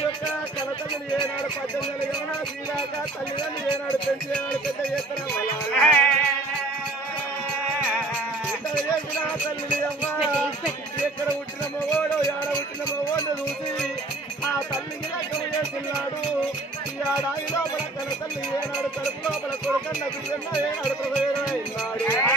యొక్క కలతలు ఏనాడు పద్దెనిమిది ఎవరా శ్రీరాక తల్లిదండ్రులు ఏనాడు పెంచి ఏనాడు పెద్ద చేస్తారా? చేసిన తల్లి అమ్మ ఎక్కడ పుట్టిన మగోడు ఏడ పుట్టిన మగోడు చూసి ఆ తల్లికి లగ్గం చేస్తున్నాడు ఈ ఆడాయి లోపల కలతల్లి ఏనాడు కడుపు లోపల కొడుకన్న బిడ్డన్న ఏనాడు ప్రవేశమైనాడు తల్లి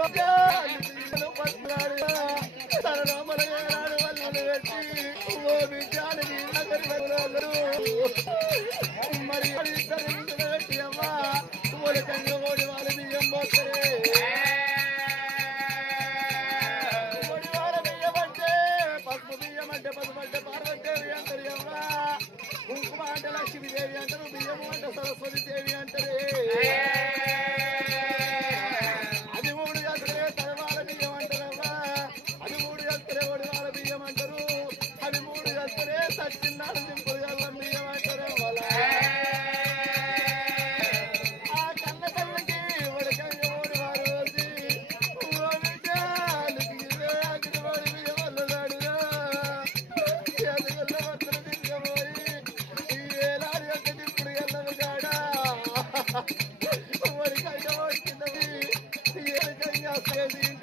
కుంకుమ sevdiğim